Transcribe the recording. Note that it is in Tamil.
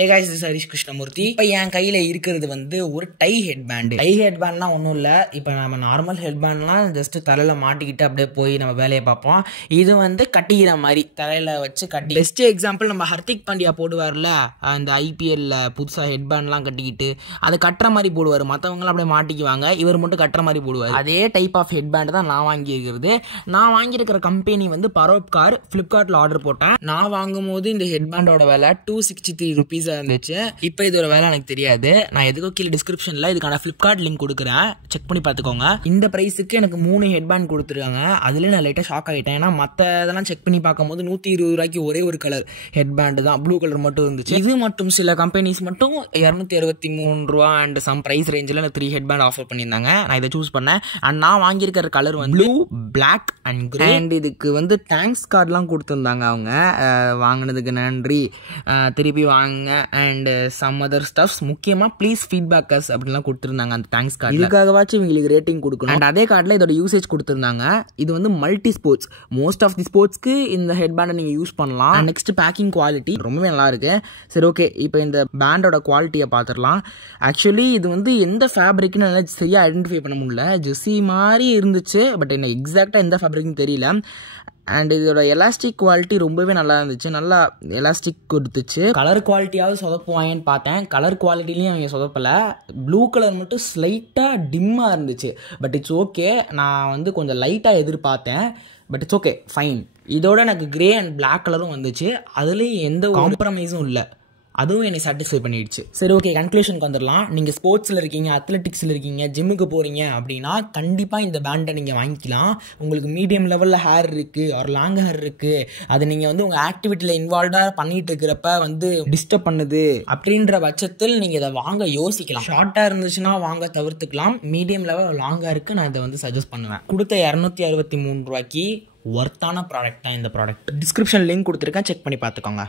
Hey guys, this is Harish Krishnamurthy. இப்போ என் கையில் இருக்கிறது வந்து ஒரு டை ஹெட்பேண்டு. டை ஹெட்பேண்ட்லாம் ஒன்றும் இல்லை. இப்போ நம்ம நார்மல் ஹெட்பேண்ட்லாம் ஜஸ்ட்டு தலையில் மாட்டிக்கிட்டு அப்படியே போய் நம்ம வேலையை பார்ப்போம். இது வந்து கட்டிக்கிற மாதிரி தலையில் வச்சு கட்டி. பெஸ்ட் எக்ஸாம்பிள் நம்ம ஹர்திக் பாண்டியா போடுவார்ல, அந்த ஐபிஎல்ல புதுசாக ஹெட்பேண்ட்லாம் கட்டிக்கிட்டு அதை கட்டுற மாதிரி போடுவார். மற்றவங்களாம் அப்படியே மாட்டிக்குவாங்க, இவர் மட்டும் கட்டுற மாதிரி போடுவார். அதே டைப் ஆஃப் ஹெட்பேண்ட் தான் நான் வாங்கியிருக்கிறது. நான் வாங்கியிருக்கிற கம்பெனி வந்து பரோப்கார். ஃப்ளிப்கார்ட்டில் ஆர்டர் போட்டேன். நான் வாங்கும் போது இந்த ஹெட்பேண்டோட விலை 263 rupees இருந்துச்சு. இப்போ இதோட வேலை எனக்கு தெரியாது. நான் எதுக்கோ கீழே டிஸ்கிரிப்ஷனில் இதுக்கான ஃப்ளிப்கார்ட் லிங்க் கொடுக்குறேன், செக் பண்ணி பார்த்துக்கோங்க. இந்த ப்ரைஸுக்கு எனக்கு 3 ஹெட்பேண்ட் கொடுத்துருக்காங்க. அதுலேயே நான் லைட்டாக ஷாக் ஆகிட்டேன். ஏன்னா மற்ற இதெல்லாம் செக் பண்ணி பார்க்கும்போது 120 ரூபாய்க்கு ஒரே ஒரு கலர் ஹெட்பேண்டு தான், ப்ளூ கலர் மட்டும் இருந்துச்சு. இது மட்டும் சில கம்பெனிஸ் மட்டும் 263 ரூபா அண்ட் சம் ப்ரைஸ் ரேஞ்சில் எனக்கு 3 ஹெட்பேண்ட் ஆஃபர் பண்ணியிருந்தாங்க. நான் இதை சூஸ் பண்ணேன். அண்ட் நான் வாங்கியிருக்கிற கலர் வந்து blue, black and grey. And இதுக்கு வந்து தேங்க்ஸ் கார்டெலாம் கொடுத்துருந்தாங்க. அவங்க வாங்கினதுக்கு நன்றி, திருப்பி வாங்க அண்ட் சம் அதர் ஸ்டப்ஸ். முக்கியமாக ப்ளீஸ் ஃபீட்பேக்கர்ஸ் அப்படின்லாம் கொடுத்துருந்தாங்க அந்த தேங்க்ஸ் கார்டு. இதுக்காகவாச்சும் இவங்களுக்கு ரேட்டிங் கொடுக்கணும். அண்ட் அதே கார்டில் இதோட யூசேஜ் கொடுத்துருந்தாங்க. இது வந்து multi sports, most of the ஸ்போர்ட்ஸ்க்கு இந்த ஹெட்பேண்டை நீங்கள் யூஸ் பண்ணலாம். நெக்ஸ்ட் பேக்கிங் குவாலிட்டி ரொம்பவே நல்லா இருக்கு. சரி, ஓகே, இப்போ இந்த பேண்டோட குவாலிட்டியை பார்த்துடலாம். ஆக்சுவலி இது வந்து எந்த ஃபேப்ரிக்னு நல்லா சரியாக ஐடென்டிஃபை பண்ண முடியல. ஜெர்சி மாதிரி இருந்துச்சு, பட் என்ன எக்ஸாக்டாக எந்த ஃபேப்ரிக்னு தெரியல. அண்ட் இதோட எலாஸ்டிக் குவாலிட்டி ரொம்பவே நல்லா இருந்துச்சு, நல்லா எலாஸ்டிக் கொடுத்துச்சு. கலர் குவாலிட்டியாவது சொதப்புவாங்கன்னு பார்த்தேன். கலர் குவாலிட்டிலையும் அவங்க சொதப்பலை. ப்ளூ கலர் மட்டும் ஸ்லைட்டாக டிம்மாக இருந்துச்சு. But it's okay. நான் வந்து கொஞ்சம் லைட்டாக எதிர்பார்த்தேன், பட் இட்ஸ் ஓகே, ஃபைன். இதோட எனக்கு கிரே அண்ட் பிளாக் கலரும் வந்துச்சு. அதுலேயும் எந்த காம்ப்ரமைஸும் இல்லை. அதுவும் என்னை சாட்டிஸ்ஃபை பண்ணிடுச்சு. சரி, ஓகே, கன்க்ளூஷனுக்கு வந்துடலாம். நீங்கள் ஸ்போர்ட்ஸில் இருக்கீங்க, அத்லெட்டிக்ஸில் இருக்கீங்க, ஜிம்முக்கு போகிறீங்க அப்படின்னா கண்டிப்பாக இந்த பேண்டை நீங்கள் வாங்கிக்கலாம். உங்களுக்கு மீடியம் லெவலில் ஹேர் இருக்குது, ஒரு லாங் ஹேர் இருக்குது, அதை நீங்கள் வந்து உங்கள் ஆக்டிவிட்டியில் இன்வால்வ்டாக பண்ணிட்டு இருக்கிறப்ப வந்து டிஸ்டர்ப் பண்ணுது அப்படின்ற பட்சத்தில் நீங்கள் இதை வாங்க யோசிக்கலாம். ஷார்ட்டாக இருந்துச்சுன்னா வாங்க தவிர்த்துக்கலாம். மீடியம் லெவல் லாங் ஹேருக்கு நான் இதை வந்து சஜஸ்ட் பண்ணுவேன். கொடுத்த 263 ரூபாய்க்கு ஒர்த்தான ப்ராடக்ட் தான் இந்த ப்ராடக்ட். டிஸ்கிரிப்ஷன் லிங்க் கொடுத்துருக்கேன், செக் பண்ணி பார்த்துக்கோங்க.